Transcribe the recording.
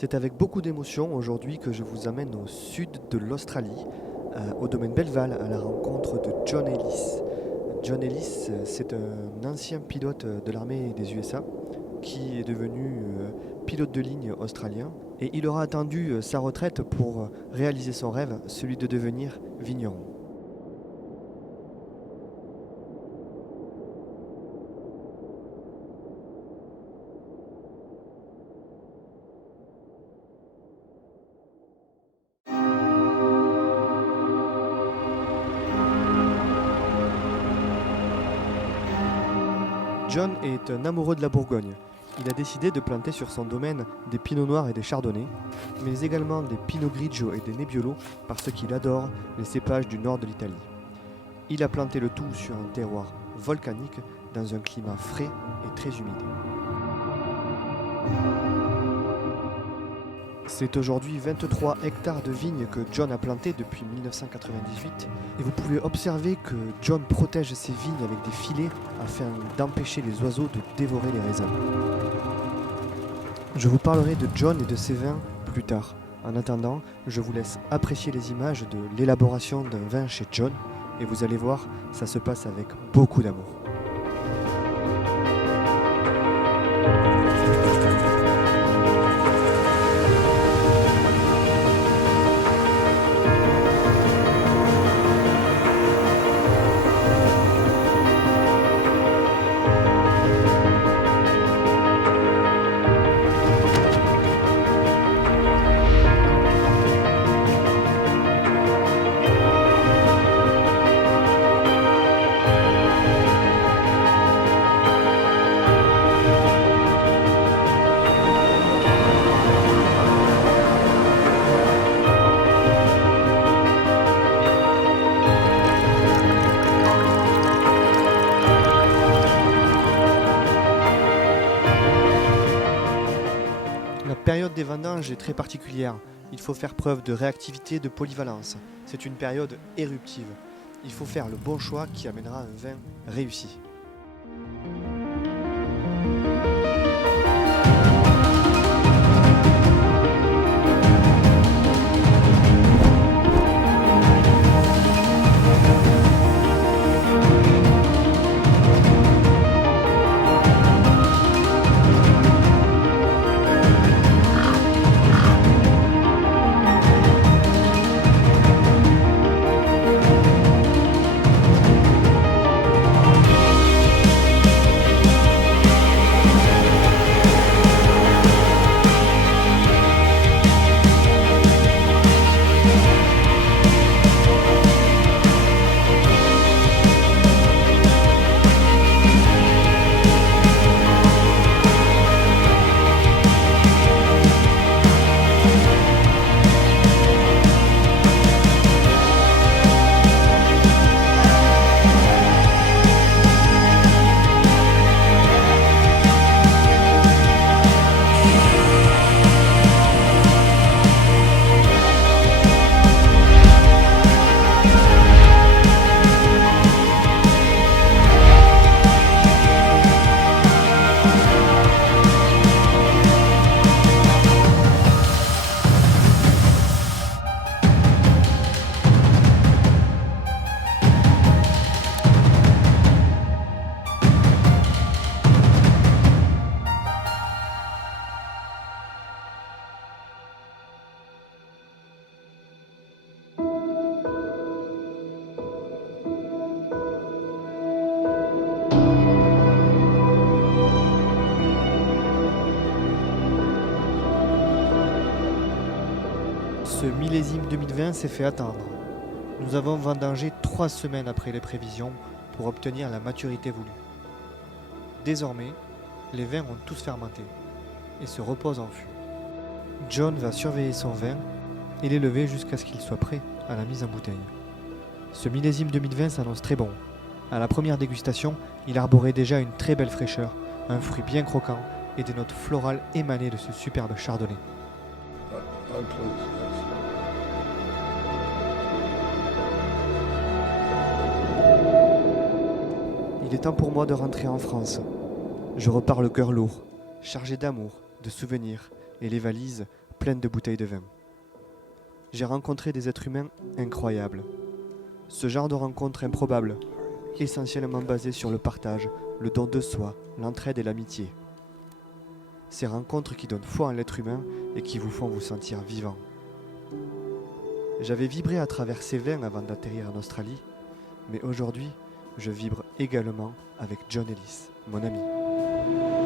C'est avec beaucoup d'émotion aujourd'hui que je vous amène au sud de l'Australie, au domaine Belval, à la rencontre de John Ellis. John Ellis, c'est un ancien pilote de l'armée des USA qui est devenu pilote de ligne australien et il aura attendu sa retraite pour réaliser son rêve, celui de devenir vigneron. John est un amoureux de la Bourgogne. Il a décidé de planter sur son domaine des pinots noirs et des chardonnays, mais également des pinot grigio et des nebbiolo parce qu'il adore les cépages du nord de l'Italie. Il a planté le tout sur un terroir volcanique dans un climat frais et très humide. C'est aujourd'hui 23 hectares de vignes que John a plantés depuis 1998 et vous pouvez observer que John protège ses vignes avec des filets afin d'empêcher les oiseaux de dévorer les raisins. Je vous parlerai de John et de ses vins plus tard. En attendant, je vous laisse apprécier les images de l'élaboration d'un vin chez John et vous allez voir, ça se passe avec beaucoup d'amour. La période des vendanges est très particulière. Il faut faire preuve de réactivité, de polyvalence. C'est une période éruptive. Il faut faire le bon choix qui amènera un vin réussi. Ce millésime 2020 s'est fait attendre. Nous avons vendangé 3 semaines après les prévisions pour obtenir la maturité voulue. Désormais, les vins ont tous fermenté et se reposent en fût. John va surveiller son vin et l'élever jusqu'à ce qu'il soit prêt à la mise en bouteille. Ce millésime 2020 s'annonce très bon. À la première dégustation, il arborait déjà une très belle fraîcheur, un fruit bien croquant et des notes florales émanées de ce superbe chardonnay. Il est temps pour moi de rentrer en France. Je repars le cœur lourd, chargé d'amour, de souvenirs et les valises pleine de bouteilles de vin. J'ai rencontré des êtres humains incroyables. Ce genre de rencontre improbable, essentiellement basée sur le partage, le don de soi, l'entraide et l'amitié. Ces rencontres qui donnent foi en l'être humain et qui vous font vous sentir vivant. J'avais vibré à travers ces vins avant d'atterrir en Australie, mais aujourd'hui, je vibre également avec John Ellis, mon ami.